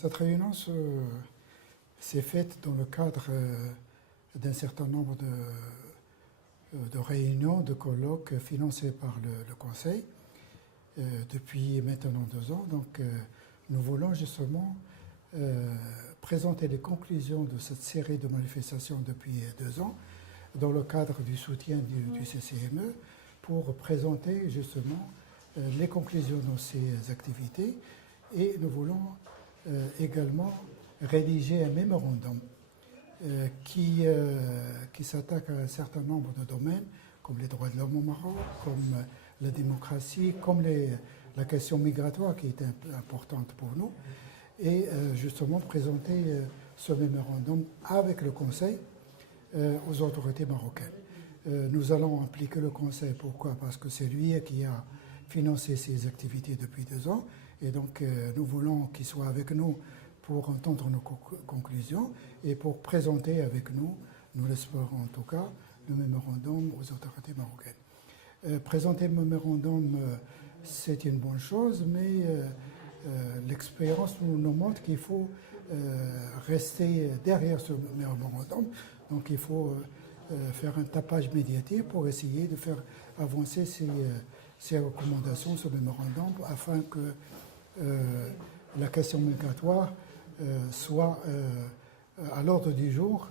Cette réunion s'est faite dans le cadre d'un certain nombre de réunions, de colloques financés par le Conseil depuis maintenant 2 ans. Donc nous voulons justement présenter les conclusions de cette série de manifestations depuis 2 ans dans le cadre du soutien du CCME pour présenter justement les conclusions de ces activités, et nous voulons également rédiger un mémorandum qui s'attaque à un certain nombre de domaines, comme les droits de l'homme au Maroc, comme la démocratie, comme la question migratoire qui est importante pour nous, et justement présenter ce mémorandum avec le Conseil aux autorités marocaines. Nous allons impliquer le Conseil. Pourquoi? Parce que c'est lui qui a financé ces activités depuis 2 ans, et donc nous voulons qu'il soit avec nous pour entendre nos conclusions et pour présenter avec nous, nous l'espérons en tout cas, le mémorandum aux autorités marocaines. Présenter le mémorandum, c'est une bonne chose, mais l'expérience nous montre qu'il faut rester derrière ce mémorandum. Donc il faut faire un tapage médiatique pour essayer de faire avancer ces recommandations, ce mémorandum, afin que la question migratoire soit à l'ordre du jour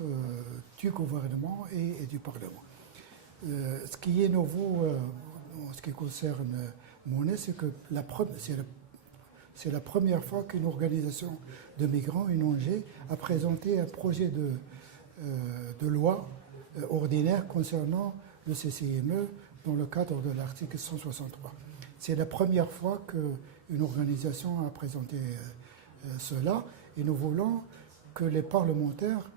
du gouvernement et du Parlement. Ce qui est nouveau en ce qui concerne Monet, c'est que c'est la première fois qu'une organisation de migrants, une ONG, a présenté un projet de loi ordinaire concernant le CCME dans le cadre de l'article 163. C'est la première fois qu'une organisation a présenté cela, et nous voulons que les parlementaires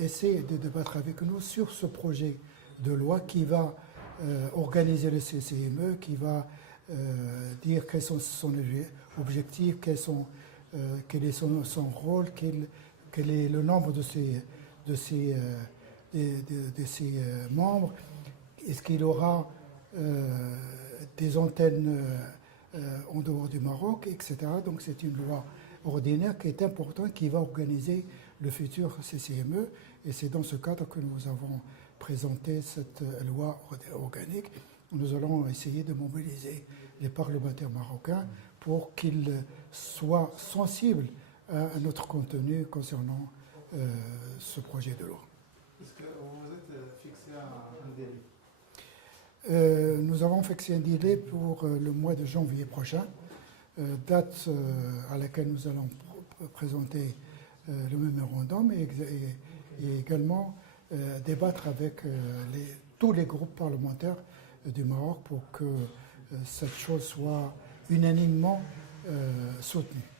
essaient de débattre avec nous sur ce projet de loi qui va organiser le CCME, qui va dire quels sont son objectifs, quel est son rôle, quel est le nombre de ses membres, est-ce qu'il aura des antennes en dehors du Maroc, etc. Donc c'est une loi ordinaire qui est importante, qui va organiser le futur CCME, et c'est dans ce cadre que nous avons présenté cette loi organique. Nous allons essayer de mobiliser les parlementaires marocains pour qu'ils soient sensibles à notre contenu concernant ce projet de loi. Est-ce que vous êtes fixé un délai? Nous avons fixé un délai pour le mois de janvier prochain, date à laquelle nous allons présenter le mémorandum et également débattre avec tous les groupes parlementaires du Maroc pour que cette chose soit unanimement soutenue.